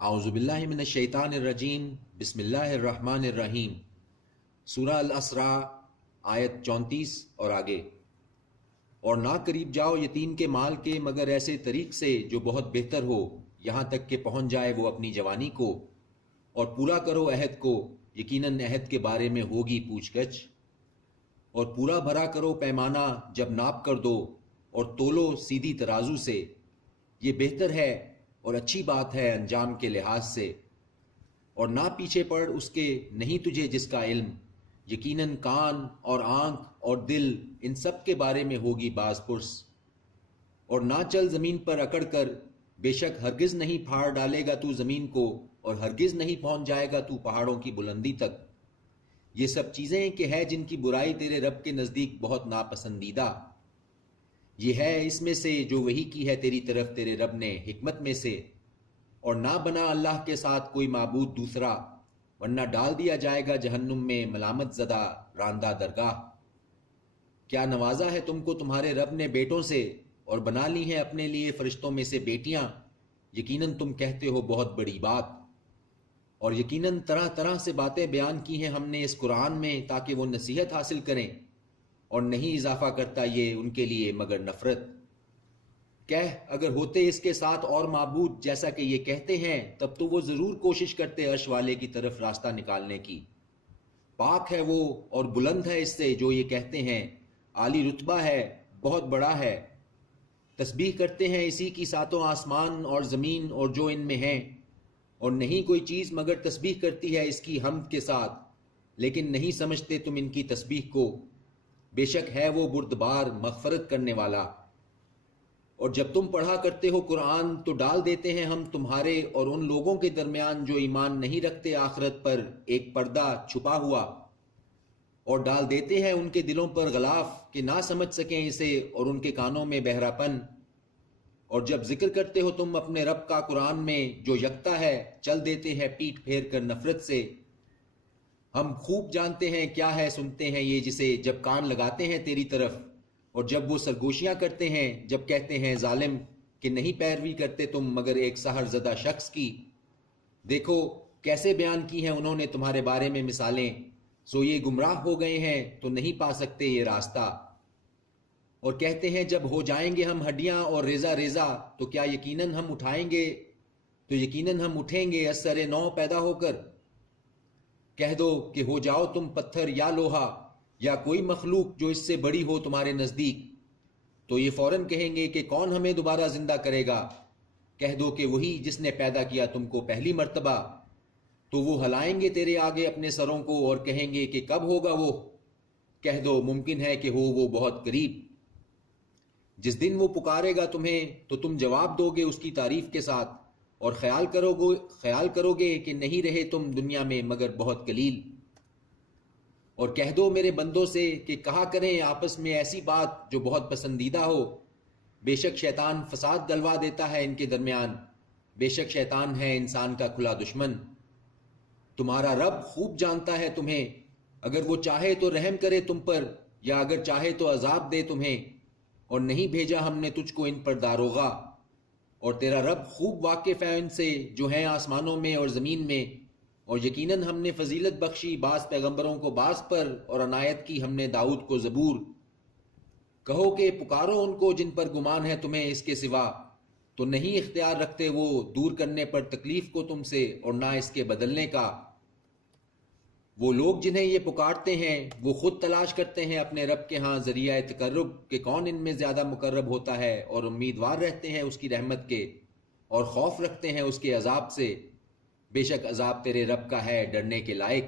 اعوذ باللہ من الشیطان الرجیم، بسم اللہ الرحمن الرحیم۔ سورہ الاسراء آیت 34 اور آگے۔ اور نہ قریب جاؤ یتیم کے مال کے مگر ایسے طریق سے جو بہت بہتر ہو، یہاں تک کہ پہنچ جائے وہ اپنی جوانی کو، اور پورا کرو عہد کو، یقیناً عہد کے بارے میں ہوگی پوچھ گچھ۔ اور پورا بھرا کرو پیمانہ جب ناپ کر دو، اور تولو سیدھی ترازو سے، یہ بہتر ہے اور اچھی بات ہے انجام کے لحاظ سے۔ اور نہ پیچھے پڑ اس کے نہیں تجھے جس کا علم، یقیناً کان اور آنکھ اور دل ان سب کے بارے میں ہوگی باز پرس۔ اور نہ چل زمین پر اکڑ کر، بے شک ہرگز نہیں پھاڑ ڈالے گا تو زمین کو، اور ہرگز نہیں پہنچ جائے گا تو پہاڑوں کی بلندی تک۔ یہ سب چیزیں کہ ہے جن کی برائی تیرے رب کے نزدیک بہت ناپسندیدہ۔ یہ ہے اس میں سے جو وحی کی ہے تیری طرف تیرے رب نے حکمت میں سے۔ اور نہ بنا اللہ کے ساتھ کوئی معبود دوسرا، ورنہ ڈال دیا جائے گا جہنم میں ملامت زدہ راندہ درگاہ۔ کیا نوازا ہے تم کو تمہارے رب نے بیٹوں سے، اور بنا لی ہیں اپنے لیے فرشتوں میں سے بیٹیاں، یقیناً تم کہتے ہو بہت بڑی بات۔ اور یقیناً طرح طرح سے باتیں بیان کی ہیں ہم نے اس قرآن میں تاکہ وہ نصیحت حاصل کریں، اور نہیں اضافہ کرتا یہ ان کے لیے مگر نفرت۔ کہہ اگر ہوتے اس کے ساتھ اور معبود جیسا کہ یہ کہتے ہیں، تب تو وہ ضرور کوشش کرتے عرش والے کی طرف راستہ نکالنے کی۔ پاک ہے وہ اور بلند ہے اس سے جو یہ کہتے ہیں، عالی رتبہ ہے، بہت بڑا ہے۔ تسبیح کرتے ہیں اسی کی ساتوں آسمان اور زمین اور جو ان میں ہیں، اور نہیں کوئی چیز مگر تسبیح کرتی ہے اس کی حمد کے ساتھ، لیکن نہیں سمجھتے تم ان کی تسبیح کو۔ بے شک ہے وہ بردبار مغفرت کرنے والا۔ اور جب تم پڑھا کرتے ہو قرآن تو ڈال دیتے ہیں ہم تمہارے اور ان لوگوں کے درمیان جو ایمان نہیں رکھتے آخرت پر ایک پردہ چھپا ہوا، اور ڈال دیتے ہیں ان کے دلوں پر غلاف کہ نہ سمجھ سکیں اسے، اور ان کے کانوں میں بہرا پن۔ اور جب ذکر کرتے ہو تم اپنے رب کا قرآن میں جو یکتا ہے، چل دیتے ہیں پیٹ پھیر کر نفرت سے۔ ہم خوب جانتے ہیں کیا ہے سنتے ہیں یہ جسے جب کان لگاتے ہیں تیری طرف، اور جب وہ سرگوشیاں کرتے ہیں جب کہتے ہیں ظالم کہ نہیں پیروی کرتے تم مگر ایک سحر زدہ شخص کی۔ دیکھو کیسے بیان کی ہیں انہوں نے تمہارے بارے میں مثالیں، سو یہ گمراہ ہو گئے ہیں تو نہیں پا سکتے یہ راستہ۔ اور کہتے ہیں جب ہو جائیں گے ہم ہڈیاں اور ریزہ ریزہ تو کیا یقیناً ہم اٹھائیں گے، تو یقیناً ہم اٹھیں گے از سر نو پیدا ہو کر۔ کہہ دو کہ ہو جاؤ تم پتھر یا لوہا یا کوئی مخلوق جو اس سے بڑی ہو تمہارے نزدیک، تو یہ فوراً کہیں گے کہ کون ہمیں دوبارہ زندہ کرے گا۔ کہہ دو کہ وہی جس نے پیدا کیا تم کو پہلی مرتبہ۔ تو وہ ہلائیں گے تیرے آگے اپنے سروں کو اور کہیں گے کہ کب ہوگا وہ۔ کہہ دو ممکن ہے کہ ہو وہ بہت قریب۔ جس دن وہ پکارے گا تمہیں تو تم جواب دو گے اس کی تعریف کے ساتھ، اور خیال کرو گے کہ نہیں رہے تم دنیا میں مگر بہت قلیل۔ اور کہہ دو میرے بندوں سے کہ کہا کریں آپس میں ایسی بات جو بہت پسندیدہ ہو۔ بے شک شیطان فساد ڈلوا دیتا ہے ان کے درمیان، بے شک شیطان ہے انسان کا کھلا دشمن۔ تمہارا رب خوب جانتا ہے تمہیں، اگر وہ چاہے تو رحم کرے تم پر، یا اگر چاہے تو عذاب دے تمہیں، اور نہیں بھیجا ہم نے تجھ کو ان پر داروغہ۔ اور تیرا رب خوب واقف ہے ان سے جو ہیں آسمانوں میں اور زمین میں، اور یقیناً ہم نے فضیلت بخشی بعض پیغمبروں کو بعض پر، اور عنایت کی ہم نے داؤد کو زبور۔ کہو کہ پکارو ان کو جن پر گمان ہے تمہیں اس کے سوا، تو نہیں اختیار رکھتے وہ دور کرنے پر تکلیف کو تم سے اور نہ اس کے بدلنے کا۔ وہ لوگ جنہیں یہ پکارتے ہیں وہ خود تلاش کرتے ہیں اپنے رب کے ہاں ذریعہ تقرب کہ کون ان میں زیادہ مقرب ہوتا ہے، اور امیدوار رہتے ہیں اس کی رحمت کے، اور خوف رکھتے ہیں اس کے عذاب سے۔ بے شک عذاب تیرے رب کا ہے ڈرنے کے لائق۔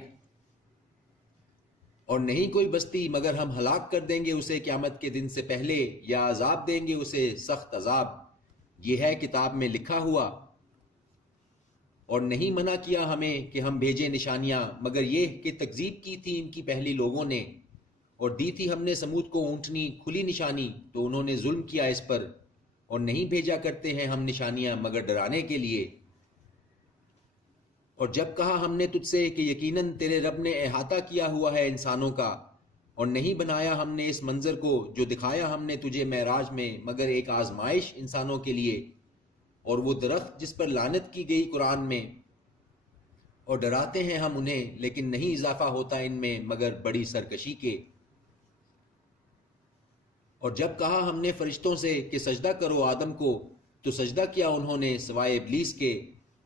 اور نہیں کوئی بستی مگر ہم ہلاک کر دیں گے اسے قیامت کے دن سے پہلے، یا عذاب دیں گے اسے سخت عذاب۔ یہ ہے کتاب میں لکھا ہوا۔ اور نہیں منع کیا ہمیں کہ ہم بھیجے نشانیاں مگر یہ کہ تکذیب کی تھی ان کی پہلی لوگوں نے، اور دی تھی ہم نے سمود کو اونٹنی کھلی نشانی تو انہوں نے ظلم کیا اس پر۔ اور نہیں بھیجا کرتے ہیں ہم نشانیاں مگر ڈرانے کے لیے۔ اور جب کہا ہم نے تجھ سے کہ یقیناً تیرے رب نے احاطہ کیا ہوا ہے انسانوں کا، اور نہیں بنایا ہم نے اس منظر کو جو دکھایا ہم نے تجھے معراج میں مگر ایک آزمائش انسانوں کے لیے، اور وہ درخت جس پر لعنت کی گئی قرآن میں، اور ڈراتے ہیں ہم انہیں لیکن نہیں اضافہ ہوتا ان میں مگر بڑی سرکشی کے۔ اور جب کہا ہم نے فرشتوں سے کہ سجدہ کرو آدم کو تو سجدہ کیا انہوں نے سوائے ابلیس کے۔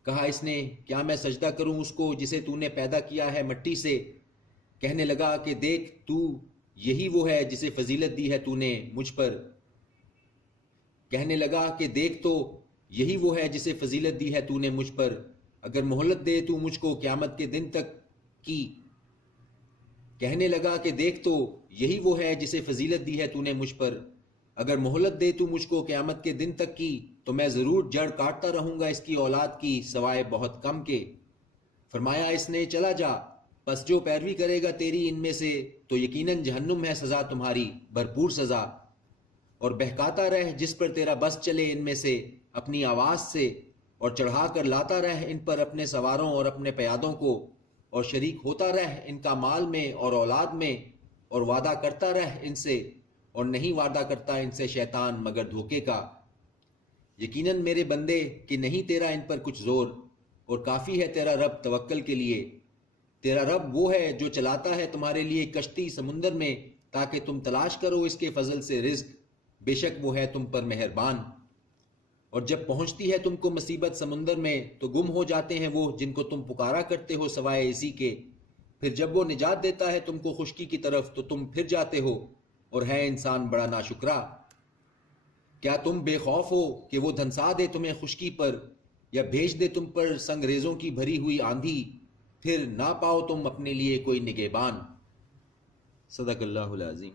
کہا اس نے کیا میں سجدہ کروں اس کو جسے تو نے پیدا کیا ہے مٹی سے؟ کہنے لگا کہ دیکھ تو یہی وہ ہے جسے فضیلت دی ہے تو نے مجھ پر۔ کہنے لگا کہ دیکھ تو یہی وہ ہے جسے فضیلت دی ہے تو نے مجھ پر، اگر مہلت دے تو مجھ کو قیامت کے دن تک کی۔ کہنے لگا کہ دیکھ تو یہی وہ ہے جسے فضیلت دی ہے تو نے مجھ پر، اگر مہلت دے تو مجھ کو قیامت کے دن تک کی تو میں ضرور جڑ کاٹتا رہوں گا اس کی اولاد کی سوائے بہت کم کے۔ فرمایا اس نے چلا جا، پس جو پیروی کرے گا تیری ان میں سے تو یقیناً جہنم ہے سزا تمہاری، بھرپور سزا۔ اور بہکاتا رہ جس پر تیرا بس چلے ان میں سے اپنی آواز سے، اور چڑھا کر لاتا رہ ان پر اپنے سواروں اور اپنے پیادوں کو، اور شریک ہوتا رہ ان کا مال میں اور اولاد میں، اور وعدہ کرتا رہ ان سے، اور نہیں وعدہ کرتا ان سے شیطان مگر دھوکے کا۔ یقیناً میرے بندے کہ نہیں تیرا ان پر کچھ زور، اور کافی ہے تیرا رب توکل کے لیے۔ تیرا رب وہ ہے جو چلاتا ہے تمہارے لیے کشتی سمندر میں تاکہ تم تلاش کرو اس کے فضل سے رزق، بے شک وہ ہے تم پر مہربان۔ اور جب پہنچتی ہے تم کو مصیبت سمندر میں تو گم ہو جاتے ہیں وہ جن کو تم پکارا کرتے ہو سوائے اسی کے، پھر جب وہ نجات دیتا ہے تم کو خشکی کی طرف تو تم پھر جاتے ہو، اور ہے انسان بڑا ناشکرا۔ کیا تم بے خوف ہو کہ وہ دھنسا دے تمہیں خشکی پر، یا بھیج دے تم پر سنگریزوں کی بھری ہوئی آندھی، پھر نہ پاؤ تم اپنے لیے کوئی نگہبان۔ صدق اللہ العظیم۔